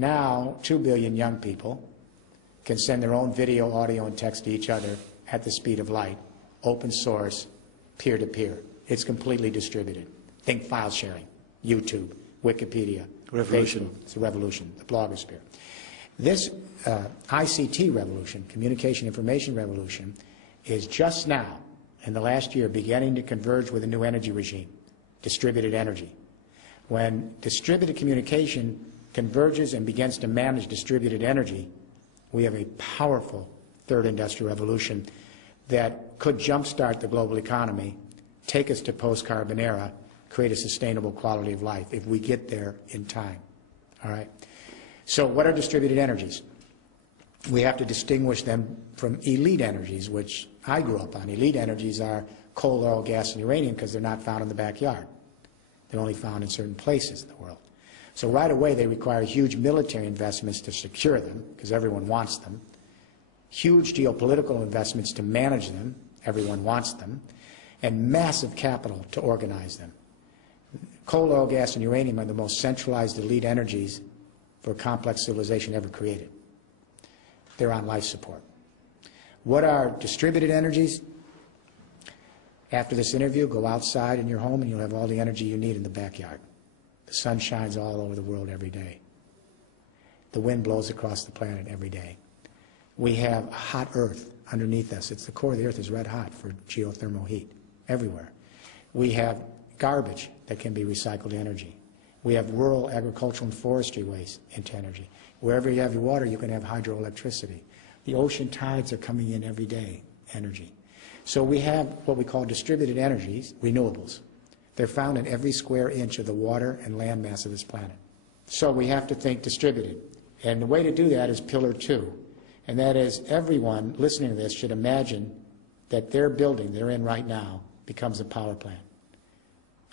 Now, 2 billion young people can send their own video, audio, and text to each other at the speed of light, open source, peer-to-peer. It's completely distributed. Think file sharing, YouTube, Wikipedia. Revolution. Facebook. It's a revolution, the blogosphere. This ICT revolution, communication information revolution, is just now, in the last year, beginning to converge with a new energy regime, distributed energy. When distributed communication converges and begins to manage distributed energy, we have a powerful third industrial revolution that could jumpstart the global economy, take us to post-carbon era, create a sustainable quality of life if we get there in time. All right? So what are distributed energies? We have to distinguish them from elite energies, which I grew up on. Elite energies are coal, oil, gas, and uranium because they're not found in the backyard. They're only found in certain places in the world. So right away they require huge military investments to secure them because everyone wants them, huge geopolitical investments to manage them, everyone wants them, and massive capital to organize them. Coal, oil, gas, and uranium are the most centralized elite energies for a complex civilization ever created. They're on life support. What are distributed energies? After this interview, go outside in your home and you'll have all the energy you need in the backyard. The sun shines all over the world every day. The wind blows across the planet every day. We have a hot earth underneath us. It's the core of the earth is red hot for geothermal heat everywhere. We have garbage that can be recycled energy. We have rural agricultural and forestry waste into energy. Wherever you have your water, you can have hydroelectricity. The ocean tides are coming in every day, energy. So we have what we call distributed energies, renewables. They're found in every square inch of the water and land mass of this planet. So we have to think distributed. And the way to do that is pillar 2. And that is everyone listening to this should imagine that their building they're in right now becomes a power plant.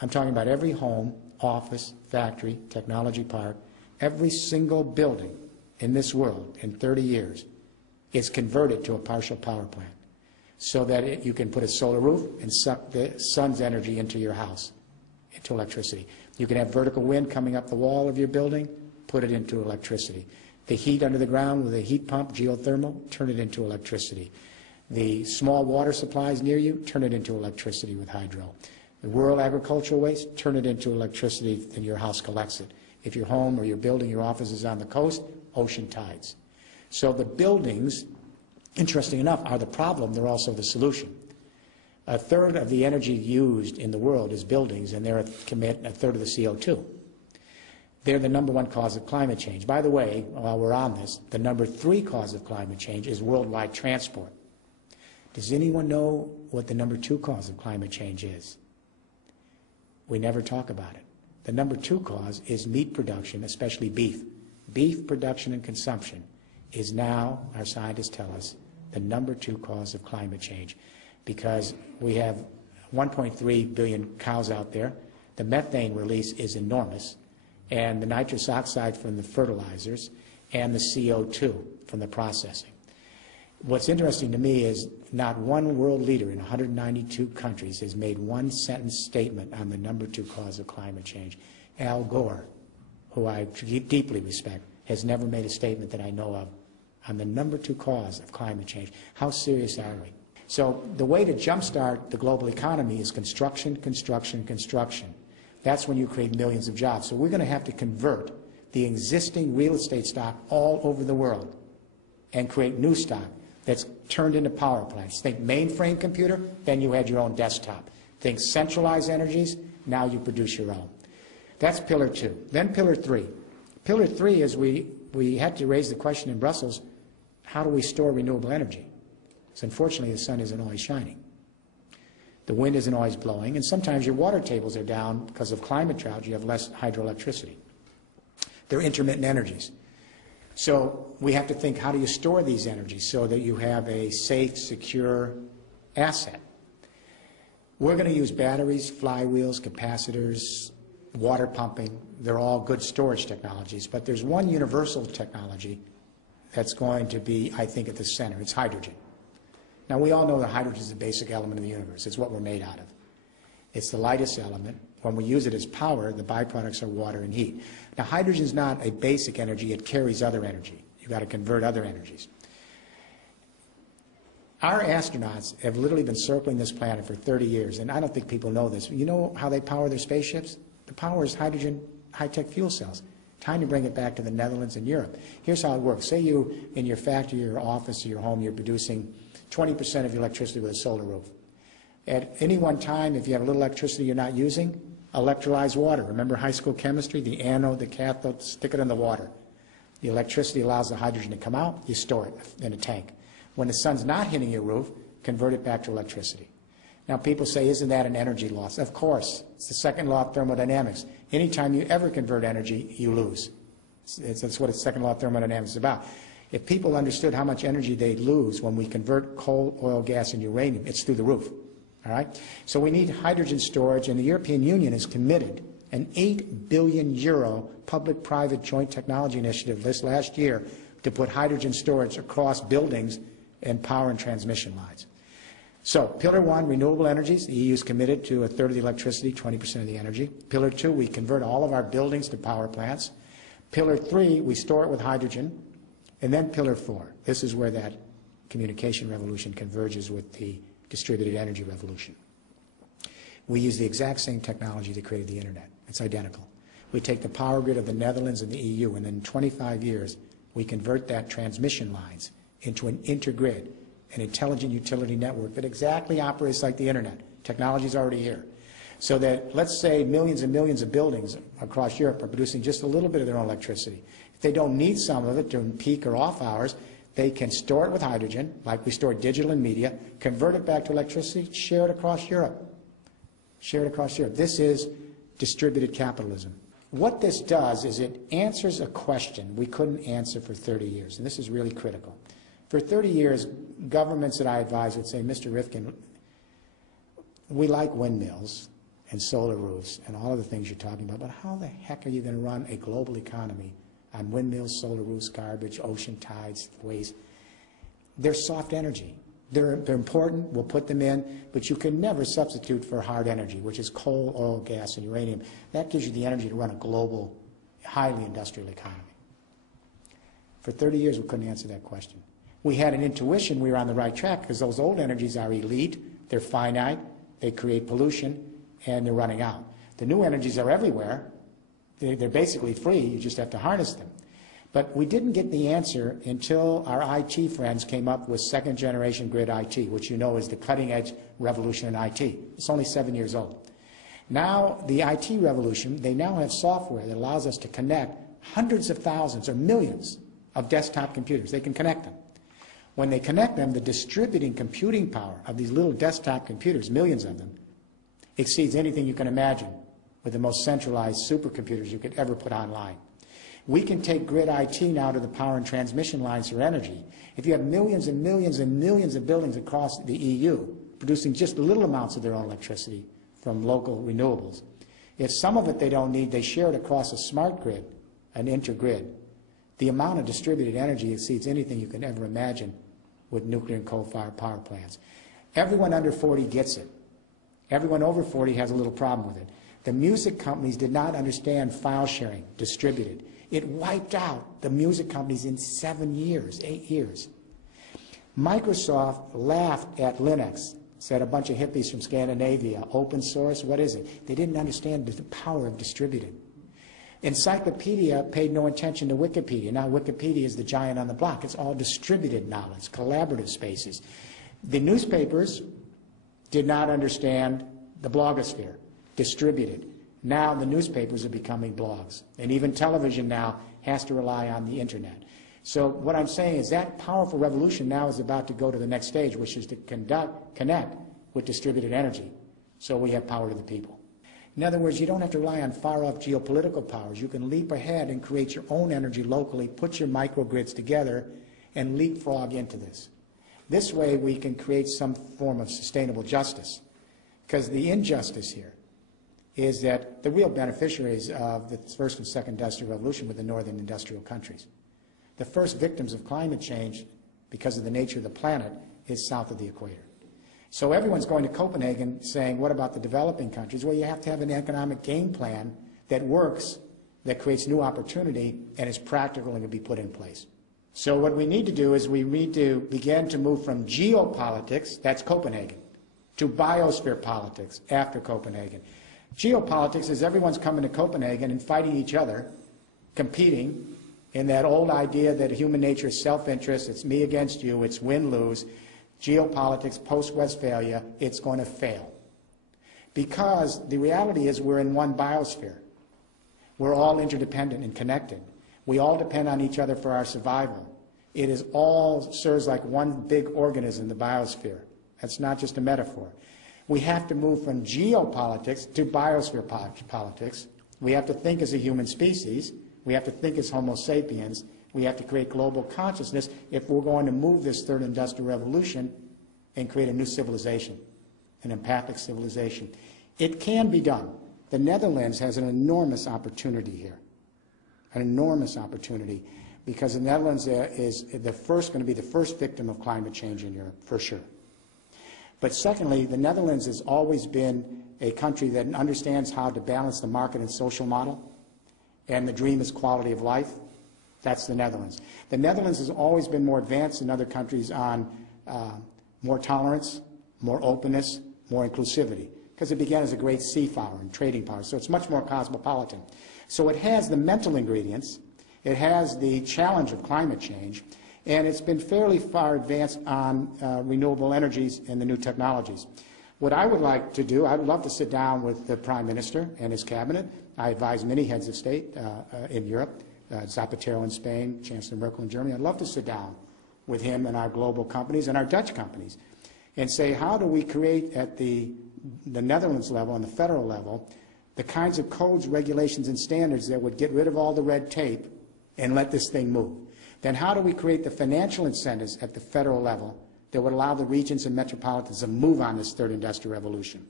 I'm talking about every home, office, factory, technology park, every single building in this world in 30 years is converted to a partial power plant so that you can put a solar roof and suck the sun's energy into your house, into electricity. You can have vertical wind coming up the wall of your building, put it into electricity. The heat under the ground with a heat pump, geothermal, turn it into electricity. The small water supplies near you, turn it into electricity with hydro. The rural agricultural waste, turn it into electricity and your house collects it. If your home or your building, your office is on the coast, ocean tides. So the buildings, interesting enough, are the problem, they're also the solution. A third of the energy used in the world is buildings, and they commit a third of the CO2. They're the #1 cause of climate change. By the way, while we're on this, the #3 cause of climate change is worldwide transport. Does anyone know what the #2 cause of climate change is? We never talk about it. The #2 cause is meat production, especially beef. Beef production and consumption is now, our scientists tell us, the #2 cause of climate change because we have 1.3 billion cows out there. The methane release is enormous, and the nitrous oxide from the fertilizers and the CO2 from the processing. What's interesting to me is not one world leader in 192 countries has made one sentence statement on the #2 cause of climate change. Al Gore, who I deeply respect, has never made a statement that I know of on the #2 cause of climate change. How serious are we? So the way to jumpstart the global economy is construction, construction, construction. That's when you create millions of jobs. So we're going to have to convert the existing real estate stock all over the world and create new stock that's turned into power plants. Think mainframe computer, then you had your own desktop. Think centralized energies, now you produce your own. That's pillar 2. Then pillar 3. Pillar 3 is we had to raise the question in Brussels, how do we store renewable energy? So unfortunately the sun isn't always shining. The wind isn't always blowing, and sometimes your water tables are down because of climate drought, you have less hydroelectricity. They're intermittent energies. So we have to think, how do you store these energies so that you have a safe, secure asset? We're going to use batteries, flywheels, capacitors, water pumping. They're all good storage technologies, but there's one universal technology that's going to be, I think, at the center. It's hydrogen. Now, we all know that hydrogen is the basic element of the universe. It's what we're made out of. It's the lightest element. When we use it as power, the byproducts are water and heat. Now, hydrogen is not a basic energy. It carries other energy. You've got to convert other energies. Our astronauts have literally been circling this planet for 30 years, and I don't think people know this. You know how they power their spaceships? The power is hydrogen high-tech fuel cells. Time to bring it back to the Netherlands and Europe. Here's how it works. Say you, in your factory, your office, or your home, you're producing 20% of your electricity with a solar roof. At any one time, if you have a little electricity you're not using, electrolyze water. Remember high school chemistry? The anode, the cathode, stick it in the water. The electricity allows the hydrogen to come out. You store it in a tank. When the sun's not hitting your roof, convert it back to electricity. Now, people say, isn't that an energy loss? Of course. It's the second law of thermodynamics. Anytime you ever convert energy, you lose. That's what the second law of thermodynamics is about. If people understood how much energy they'd lose when we convert coal, oil, gas, and uranium, it's through the roof. All right? So we need hydrogen storage, and the European Union has committed an €8 billion public-private joint technology initiative this last year to put hydrogen storage across buildings and power and transmission lines. So, Pillar 1, renewable energies. The EU is committed to a third of the electricity, 20% of the energy. Pillar 2, we convert all of our buildings to power plants. Pillar 3, we store it with hydrogen. And then Pillar 4, this is where that communication revolution converges with the distributed energy revolution. We use the exact same technology that created the Internet. It's identical. We take the power grid of the Netherlands and the EU, and in 25 years, we convert that transmission lines into an intergrid, an intelligent utility network that exactly operates like the Internet. Technology is already here. So that, let's say, millions and millions of buildings across Europe are producing just a little bit of their own electricity. If they don't need some of it during peak or off hours, they can store it with hydrogen, like we store digital and media, convert it back to electricity, share it across Europe. Share it across Europe. This is distributed capitalism. What this does is it answers a question we couldn't answer for 30 years, and this is really critical. For 30 years, governments that I advise would say, Mr. Rifkin, we like windmills and solar roofs and all of the things you're talking about, but how the heck are you going to run a global economy on windmills, solar roofs, garbage, ocean tides, waste? They're soft energy. They're important. We'll put them in, but you can never substitute for hard energy, which is coal, oil, gas, and uranium. That gives you the energy to run a global, highly industrial economy. For 30 years, we couldn't answer that question. We had an intuition we were on the right track because those old energies are elite, they're finite, they create pollution, and they're running out. The new energies are everywhere. They're basically free. You just have to harness them. But we didn't get the answer until our IT friends came up with second-generation grid IT, which you know is the cutting-edge revolution in IT. It's only 7 years old. Now, the IT revolution, they now have software that allows us to connect hundreds of thousands or millions of desktop computers. They can connect them. When they connect them, the distributing computing power of these little desktop computers, millions of them, exceeds anything you can imagine with the most centralized supercomputers you could ever put online. We can take grid IT now to the power and transmission lines for energy. If you have millions and millions and millions of buildings across the EU producing just little amounts of their own electricity from local renewables, if some of it they don't need, they share it across a smart grid, an intergrid. The amount of distributed energy exceeds anything you can ever imagine with nuclear and coal-fired power plants. Everyone under 40 gets it. Everyone over 40 has a little problem with it. The music companies did not understand file sharing, distributed. It wiped out the music companies in 7 years, 8 years. Microsoft laughed at Linux, said a bunch of hippies from Scandinavia, open source, what is it? They didn't understand the power of distributed. Encyclopedia paid no attention to Wikipedia. Now Wikipedia is the giant on the block. It's all distributed knowledge, collaborative spaces. The newspapers did not understand the blogosphere, distributed. Now the newspapers are becoming blogs. And even television now has to rely on the internet. So what I'm saying is that powerful revolution now is about to go to the next stage, which is to connect with distributed energy. So we have power to the people. In other words, you don't have to rely on far-off geopolitical powers. You can leap ahead and create your own energy locally, put your microgrids together, and leapfrog into this. This way we can create some form of sustainable justice. Because the injustice here is that the real beneficiaries of the first and second industrial revolution were the northern industrial countries. The first victims of climate change, because of the nature of the planet, is south of the equator. So everyone's going to Copenhagen saying, what about the developing countries? Well, you have to have an economic game plan that works, that creates new opportunity, and is practical and can be put in place. So what we need to do is we need to begin to move from geopolitics, that's Copenhagen, to biosphere politics after Copenhagen. Geopolitics is everyone's coming to Copenhagen and fighting each other, competing in that old idea that human nature is self-interest, it's me against you, it's win-lose. Geopolitics, post-Westphalia, it's going to fail. Because the reality is we're in one biosphere. We're all interdependent and connected. We all depend on each other for our survival. It is all serves like one big organism, the biosphere. That's not just a metaphor. We have to move from geopolitics to biosphere politics. We have to think as a human species. We have to think as Homo sapiens. We have to create global consciousness if we're going to move this third industrial revolution and create a new civilization, an empathic civilization. It can be done. The Netherlands has an enormous opportunity here, an enormous opportunity, because the Netherlands is going to be the first victim of climate change in Europe, for sure. But secondly, the Netherlands has always been a country that understands how to balance the market and social model, and the dream is quality of life. That's the Netherlands. The Netherlands has always been more advanced than other countries on more tolerance, more openness, more inclusivity, because it began as a great sea power and trading power, so it's much more cosmopolitan. So it has the mental ingredients, it has the challenge of climate change, and it's been fairly far advanced on renewable energies and the new technologies. What I would like to do, I would love to sit down with the Prime Minister and his cabinet. I advise many heads of state in Europe, Zapatero in Spain, Chancellor Merkel in Germany. I'd love to sit down with him and our global companies and our Dutch companies and say, how do we create at the Netherlands level and the federal level the kinds of codes, regulations, and standards that would get rid of all the red tape and let this thing move? Then how do we create the financial incentives at the federal level that would allow the regions and metropolitans to move on this third industrial revolution?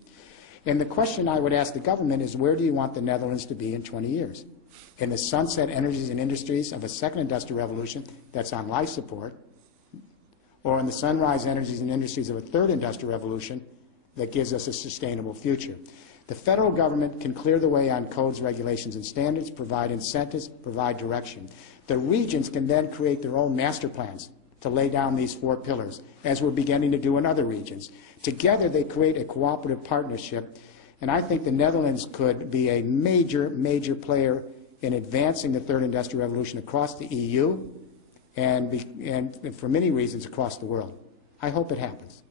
And the question I would ask the government is, where do you want the Netherlands to be in 20 years? In the sunset energies and industries of a second industrial revolution that's on life support, or in the sunrise energies and industries of a third industrial revolution that gives us a sustainable future? The federal government can clear the way on codes, regulations, and standards, provide incentives, provide direction. The regions can then create their own master plans to lay down these 4 pillars, as we're beginning to do in other regions. Together they create a cooperative partnership, and I think the Netherlands could be a major, major player in advancing the third industrial revolution across the EU and for many reasons across the world. I hope it happens.